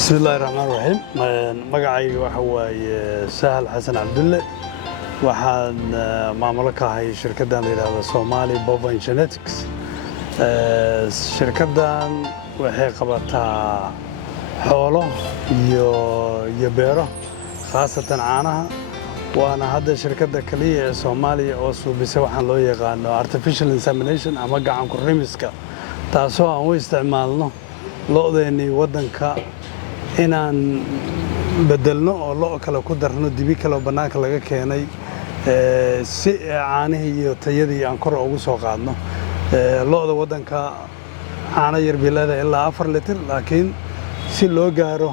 بسم الله الرحمن الرحيم magacayga waxa waaye Sahal Xasan Cabdulle waxaan maamul ka ahay shirkaddan la yiraahdo Somali Bovine Genetics shirkaddan waxay qabataa xoolo iyo beero khaasatan caanaha waana hadda shirkadda kaliya ee Soomaaliya oo suubisay waxaan loo yaqaan artificial insemination ama gacan ku rimiska taasoo aan u isticmaalno lo'deeni wadanka inaan bedelno oo lo kale ku darno dibi kale oo banaanka laga keenay si caanihii iyo tayadii aan kor ugu soo qaadno lo'da wadanka caano yar bilada ilaa 4 litir laakiin si loo gaaro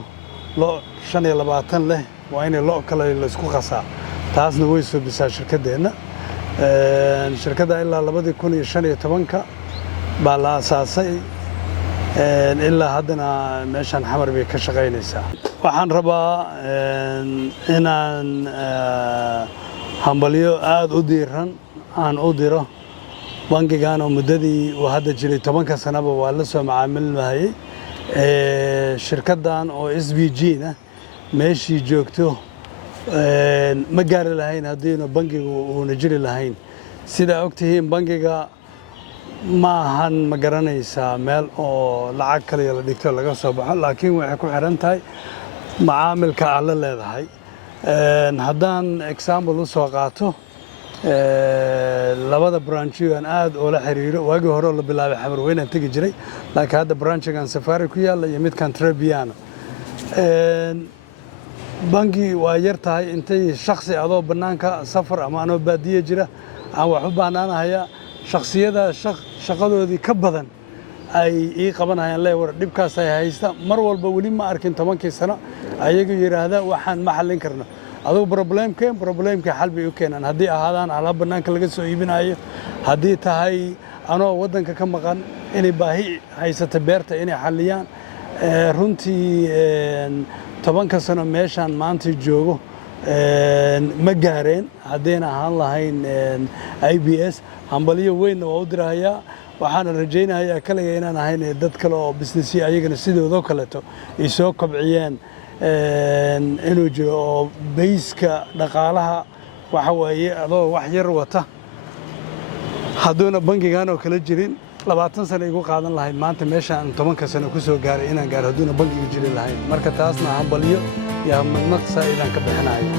lo 25 leh waa in lo kale la isku qasaa taasna way soo bisaa shirkaddeena shirkadda ilaa 2015 baa la aasaasay ilaa haddana meeshan xamar bay ka shaqaynaysaa waxaan rabaa inaan hambalyo aad u diiran aan u diro bangigan oo muddadii uu hadda jiray 10 sanaba waa la soo macaamilnayay shirkaddan oo SBG na meeshii joogto ma gaari lahayn haddiina bangigu uuna jiri lahayn sida ogtihiin bangiga ma ahan ma garanaysaa meel oo lacag kale la dhigto laga soo baxo laakiin waxay ku xiran tahay macaamilka aad la leedahay haddaan example u soo qaato labada branchigan aad oo la xiriiro waagii hore la bilaabay xamar weynaan tegi jiray laakiin hadda branchigan Safari ku yaala iyo midkan Trebiano bangi waa yar tahay intay shakhsi adoo banaanka safar ama anoo baadiye jira aan wax u baahnaanahay shakhsiyada shaqadoodii ka badan ay ii qabanayaan leewar dhibkaas ay haysta mar walba wali ma arkin 10 sano ayagu yiraahdaa waxaan ma xallin karno adoo problemka xal bay u keenan hadii ahaadaan alaab banaanka laga soo iibinayo hadii tahay anoo wadanka ka maqan inay baahi haysata beerta inay xalliyaan runtii 10 sano meeshan maanta joogo ma gaareen hadeen ahaan lahayn IBS hambaliyo weyn oo u diraaya waxaan rajaynayaa kaliya inaan ahayn dad kale oo business ayagana sidoo kaleeto ay soo kobciyeen inuu jiro oo bayska dhaqaalaha waxa weeye adoo wax yar wata hadduna bangigan oo kala jirin 20 sano igu qaadan lahayd maanta meeshaan 10 sano ku soo gaaray inaan gaar hadduna bangiga jirin lahayn marka taasna hambaliyo iyo naqsa idaan ka bixinayo